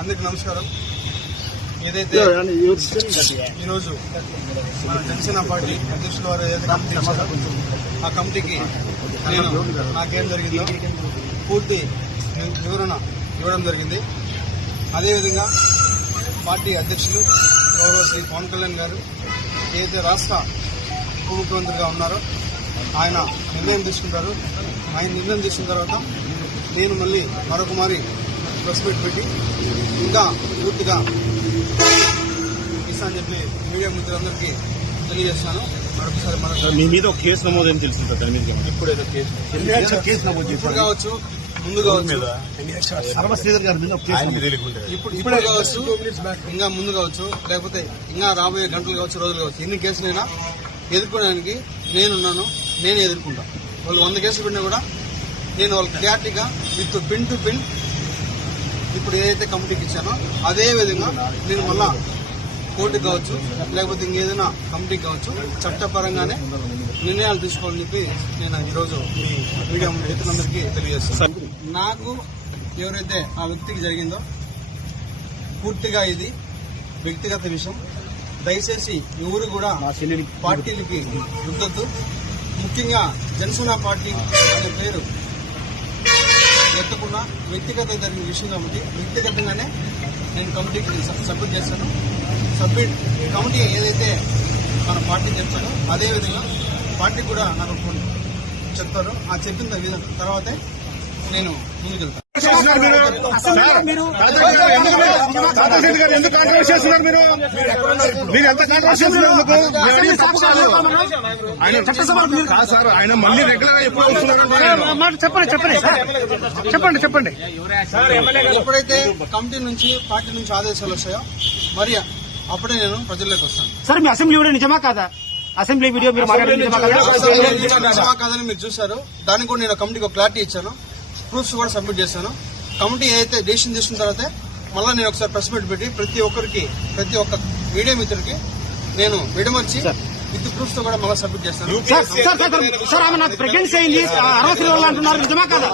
అందరికి నమస్కారం. ఏదైతే ఈరోజు మన జనసేన పార్టీ అధ్యక్షుల వారు ఏదైతే కమిటీ ఇచ్చారో ఆ కమిటీకి నేను నాకేం జరిగిందో పూర్తి వివరణ ఇవ్వడం జరిగింది. అదేవిధంగా పార్టీ అధ్యక్షులు గౌరవ శ్రీ పవన్ కళ్యాణ్ గారు ఏదైతే రాష్ట్ర ఉప ముఖ్యమంత్రిగా ఉన్నారో ఆయన నిర్ణయం తీసుకుంటారు. ఆయన నిర్ణయం తీసుకున్న తర్వాత నేను మళ్ళీ మరొక మారి ప్రెస్ మీట్ పెట్టి ఇంకా పూర్తిగా ఇస్తా అని చెప్పి మీడియా మిత్రులందరికీ తెలియజేస్తాను. మరొకసారి మీ మీద ఒక కేసు నమోదని తెలిసింది. ఇప్పుడు ఏదో కేసు నమోదు ఇప్పుడు కావచ్చు, ముందు కావచ్చు, ఇప్పుడు కావచ్చు, ఇంకా ముందు కావచ్చు, లేకపోతే ఇంకా రాబోయే గంటలు కావచ్చు, రోజులు కావచ్చు, ఎన్ని కేసులైనా ఎదుర్కోవడానికి నేనున్నాను. నేనే ఎదుర్కొంటా. వాళ్ళు 100 కేసులు పెట్టినా కూడా నేను వాళ్ళకి క్లారిటీగా విత్ పిన్ టు పిన్ ఇప్పుడు ఏదైతే కమిటీకి ఇచ్చానో అదే విధంగా నేను మళ్ళా కోర్టుకు కావచ్చు, లేకపోతే ఇంకేదైనా కమిటీకి కావచ్చు, చట్టపరంగానే నిర్ణయాలు తీసుకోవాలని చెప్పి నేను ఈరోజు ఈ మీడియా మిత్రులందరికీ తెలియజేస్తాను. నాకు ఎవరైతే ఆ వ్యక్తికి జరిగిందో పూర్తిగా ఇది వ్యక్తిగత విషయం. దయచేసి ఎవరు కూడా పార్టీలకి రుద్దొద్దు. ముఖ్యంగా జనసేన పార్టీ అనే పేరు ఎత్తకుండా వ్యక్తిగత జరిగిన విషయం కాబట్టి వ్యక్తిగతంగానే నేను కమిటీకి సబ్మిట్ చేస్తాను. కమిటీ ఏదైతే మన పార్టీ చెప్తారో అదేవిధంగా పార్టీ కూడా నాకు చెప్తారు. ఆ చెప్పిన తర్వాతే నేను ముందుకెళ్తాను. ఎందుకు కాంట్రవర్సీ చేస్తున్నారు మీరు ఎంత కాంట్రవర్సీ సార్? ఆయన మళ్ళీ రెగ్యులర్ గా ఎప్పుడు వస్తున్నారు? చెప్పండి. ఎప్పుడైతే కమిటీ నుంచి పార్టీ నుంచి ఆదేశాలు వస్తాయో మరి అప్పుడే నేను ప్రజల్లోకి వస్తాను. సార్, మీ అసెంబ్లీ వీడియో నిజమా కాదా? అసెంబ్లీ వీడియో మీరు నిజమా కాదని మీరు చూశారు. దానికి కూడా నేను కమిటీకి ఒక క్లారిటీ ఇచ్చాను. ప్రూఫ్స్ కూడా సబ్మిట్ చేశాను. కమిటీ ఏదైతే డెసిషన్ తీసుకున్న తర్వాత మళ్ళీ నేను ఒకసారి ప్రెస్ మీట్ పెట్టి ప్రతి ఒక్క మీడియా మిత్రుడికి నేను విడమర్చి విత్ ప్రూఫ్స్ తో కూడా మళ్ళీ సబ్మిట్ చేస్తాను. సార్, ఆమె నాకు ప్రెగ్నెన్సీ అయింది 60 రోజులు అంటున్నారు, నిజమా కాదా?